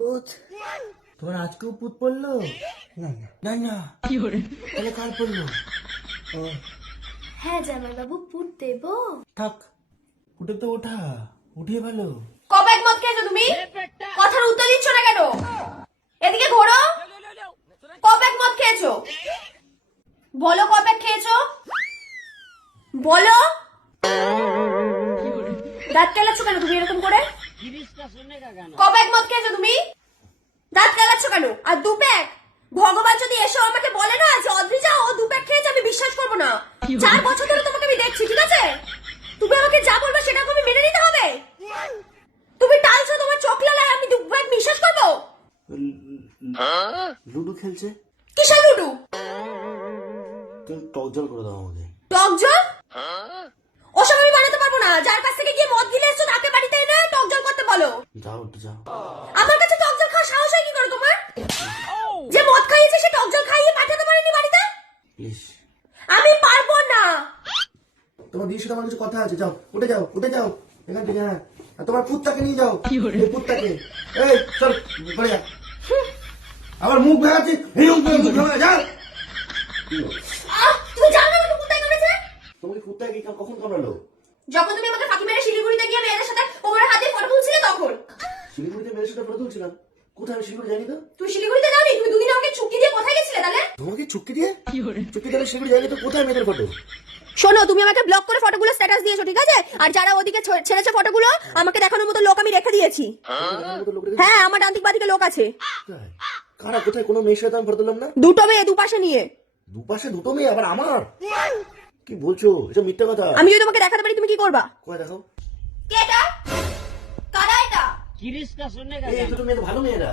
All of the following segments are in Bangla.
পুত তোমার আজকেও পুত পড়লো? না না তাহলে কাল পড়লো? হ্যাঁ জামাই বাবু পুত দেবো। থাক, উঠে তো ওঠা, উঠিয়ে ভালো। কবে এক মদ খেয়েছো তুমি? কথার উত্তর দিচ্ছ না কেন? এদিকে ঘোরো। কবে এক মদ খেয়েছো? বলো কবে খেয়েছো? বলো। দাঁত কেলাচ্ছ কেন তুমি এরকম করে? কবে এক মদ খেয়েছো তুমি? দাঁত কেলাচ্ছ কেন? আর দু প্যাক? ভগবান যদি এসে আমাকে বলে না যে অদ্রিজা ও দু প্যাক খেয়েছে, আমি বিশ্বাস করবো না। 4 বছর ধরে তোমাকে আমি দেখছি, ঠিক আছে? তুমি আমাকে যা বলবে সেটা তুমি মেনে নিতে হবে। তুমি টালছো তোমার চোখ লালায়, আমি দু প্যাক বিশ্বাস করবো? লুডো খেলছে? কিসের লুডু? তুমি টক জল করে দাও আমাকে। টক জল? ওসব আমি বানাতে পারবো না। যার কাছ থেকে গিয়ে মদ গিলে এসছো তাকে বাড়িতে এনে টক জল করতে বলো। যাও একটু যাও। আমার কাছে টক জল খাওয়ার সাহস হয় কি করে তোমার? যে মদ খাইয়েছে সে টক জল খাইয়ে পাঠাতে পারেনি বাড়িতে? প্লিজ। আমি পারবো না। তোমার দিদির সাথে আমার কিছু কথা আছে, যাও উঠে যাও, উঠে যাও এখান থেকে। হ্যাঁ, আর তোমার পুতটাকে নিয়ে যাও। এই পুতটাকে, এই চল পড়ে যা। আবার মুখ ভেঙাচ্ছি, এই মুখ ভেঙা যা। তুমি জানো না কুত্তায় কামড়েছে? তোমাকে কুত্তায় কি কখন কামড়ালো? যখন তুমি আমাকে ফাঁকি মেরে শিলিগুড়িতে গিয়ে মেয়েদের সাথে কোমরে হাতে ফটো তুলছিলে তখন। শিলিগুড়িতে মেয়ের সাথে ফটো তুলছিলাম? কোথায়? আমি শিলিগুড়ি জানি তো। তুই শিলিগুড়িতে যাওনি? তুমি দুদিন আমাকে ছুটি দিয়ে কোথায় গেছিলে তাহলে? তোমাকে চুক্তি দিয়ে? চুক্তি দিয়ে শিলিগুড়ি জানি তো, কোথায় মেয়েদের ফটো? শোনো, তুমি আমাকে ব্লক করে ফটোগুলো স্ট্যাটাস দিয়েছো, ঠিক আছে? আর যারা ওদিকে ছেড়েছে ফটোগুলো আমাকে দেখানোর মতো লোক আমি রেখে দিয়েছি। হ্যাঁ, আমার ডান্তিক বাদিকে লোক আছে। কারা? কোথায়? কোনো মেয়ের সাথে আমি ফটো তুললাম না। দুটো মেয়ে দুপাশে নিয়ে। দুপাশে দুটো মেয়ে? আবার আমার? কি বলছো? এটা মিথ্যা কথা। আমি যদি তোমাকে দেখাতে পারি তুমি কি করবা? কই দেখাও। কে এটা? কারা এটা? এই দুটো মেয়ে তো ভালো মেয়েরা।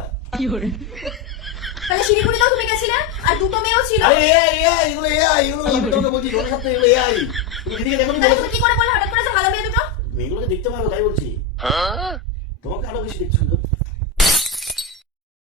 তাহলে শিলিগুড়িতেও তুমি গেছিলে আর দুটো মেয়েও ছিল। আরে এগুলো আমি তোমাকে বলছি, ওর সাথে এগুলো তুমি দিদিকে দেখো নি? তাহলে তুমি কি করে বললে হঠাৎ করে যে ভালো মেয়ে দুটো? মেয়েগুলোকে দেখতে ভালো তাই বলছি। তোমাকে আরো বেশি দেখছি সুন্দর।